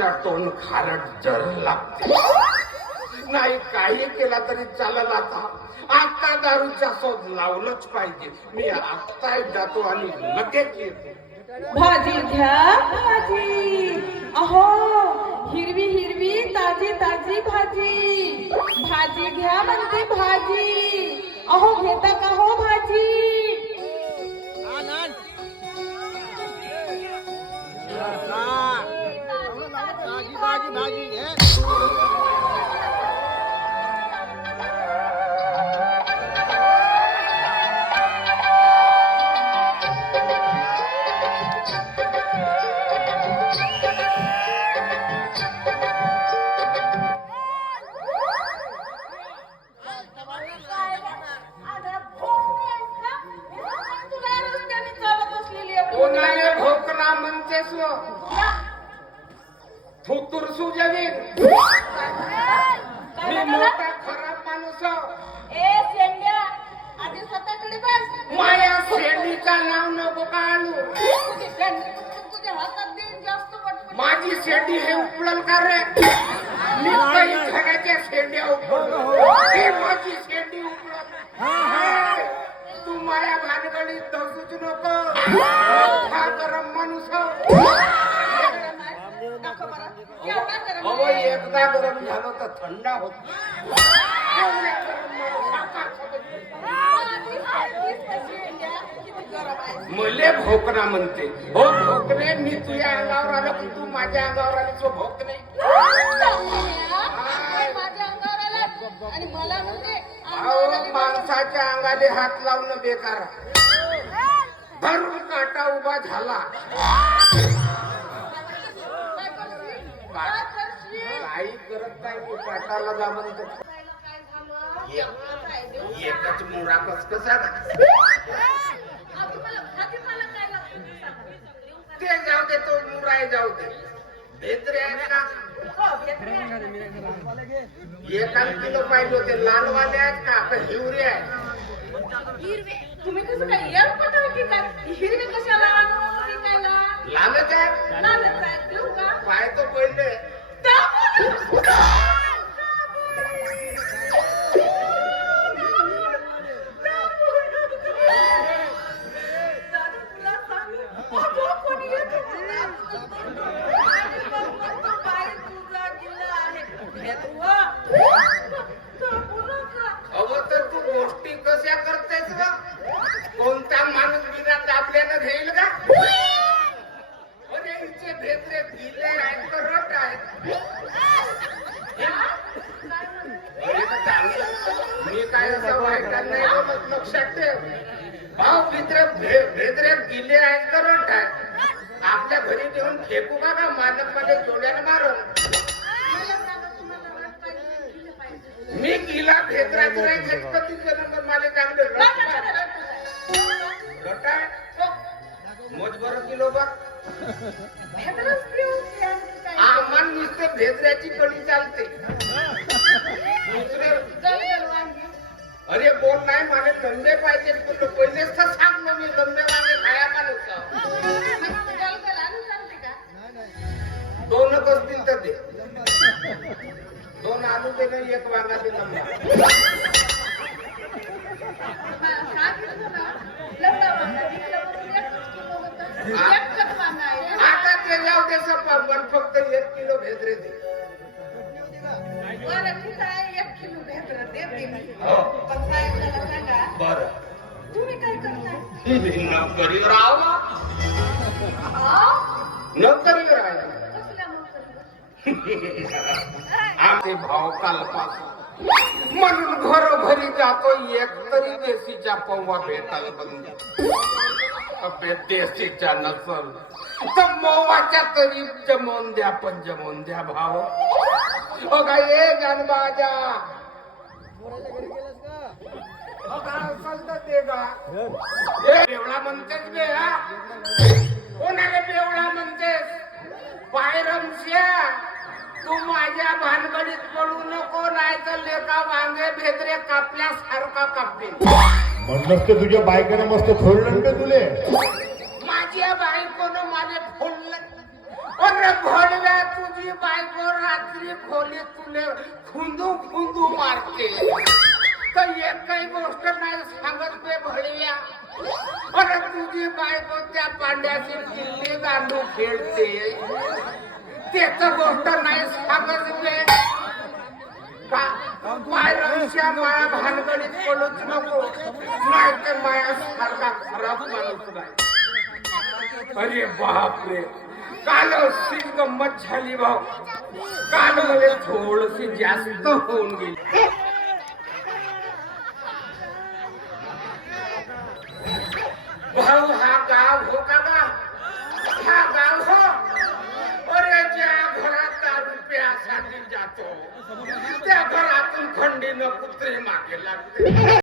माझा तोंड खारट जर लागते. नाही काही केला तरी चालला आता दारूचा शोध लावलंच पाहिजे. मी आत्ता जातो आणि लगेच येतो. भाजी घ्या भाजी. अहो हिरवी हिरवी ताजी ताजी भाजी. भाजी घ्या म्हणते भाजी. अहो घेता का हो भाजी? कोणाले भोकना म्हणतेस थुतुरसू जमीन. मी मोठा खराब माणूस. ए शेंड्या आधी स्वतःकडे बस. माया शेंडीचा नाव नको काढू. तुझ्या हातात देऊन जास्त पटपट. माझी शेंडी हे उपळल का रे? मी काही घराच्या शेंड्या उपळल. हे माझी शेंडी उपळल. तू माया भानगडीत धसूच नको. हा गरम माणूस. अहो एकदा गरम झालं तर थंड होत. मले भोकना म्हणते. हो भोकणे. मी तुझ्या अंगावर आलो की तू माझ्या अंगावर आली. तो भोकणे माझ्या अंगावर आला आणि मला म्हणते अहो माणसाच्या अंगाले हात लावणं बेकार. भरून काटा उभा झाला. काही करत नाही की काटाला जा म्हणतो. एकच मुळा कसा ते जाऊ दे. तो मुराय जाऊ दे. भेत्रे आहेत का? 1 किलो पाहिजे होते. लालवाले आहेत का? आता हिवरे आहेत. तुम्ही कसं काय एक पटव की काय? हिरवे कशाला आणून विकायला? लालच आहेत. लालच आहे. देऊ का? पाहतो पहिले. अहो तर तू गोष्टी कशा करतेस का? कोणता माणूस बिना दाबल्यानं घेईल का? अरे हिचे भेत्रे गिले आहेत का रट आहेत? अरे तर चांगलं. मी काय असं वाईट नाही बोलत. लक्षात ठेव. भाऊ भेत्रे गिले आहेत का रट आहेत? आपल्या घरी देऊन फेकू का मालक मध्ये जोड्याने मारून? मी गिला भेदराच नाही. गणपतीचे नंबर मला चांगले रटाय मोजभर किलो बघ. आम्हाला नुसतं भेदऱ्याची कडी चालते. दुसरे अरे बोल नाही. मला धंदे पाहिजे. पहिलेच तर सांग ना. मी धंदे मागे खाया का नसतं. 2 असतील तर दे. 2 आलू दे ना. 1 वांगा दे ना. आता ते जाऊ दे. पण फक्त 1 किलो भेदरे दे. बर तुम्ही काय करताय? नोकरी राहावा. नोकरी राहायला आमचे भाव कालपासून म्हणून घरोघरी जातो. एकतरी देशीच्या पौवा भेटायला बंद. देशीच्या नसल तर मोवाच्या तरी जमवून द्या. पण जमवून द्या भाव. बघा ये जानबाजा दे गा. बेवळा म्हणतेस बे. हा कोणाला बेवळा म्हणतेस? पायरमश्या तू माझ्या भानगडीत पडू नको. नाही तर लेका वांगे भेदरे कापल्यासारखा कापतील. म्हणलंस तर तुझ्या बायकोने मस्त फोडलं का तुले? माझ्या बायकोनं मला फोडलं. अरे अरे भडव्या तुझी बायको रात्री खोलीत तुले खुंदू खुंदू मारते तर एकही गोष्ट नाही सांगत बे भडव्या. अरे तुझी बायको त्या पांड्याची किल्ली गांडू खेळते त्याच गोष्ट नाही सांगत बे. का पायरमच्या माया भानगडीत पडूच नको नाही तर माया सारखा खराब माणूस नाही. अरे बापरे काल अशी गंमत झाली भाऊ. काल मध्ये थोडीशी जास्त होऊन गेली. भाऊ हा गाव हो का गा हा गाव हो. अरे ज्या घरात दारू प्यासाठी जातो त्या घरातून खंडीनं कुत्रे मागे लागते.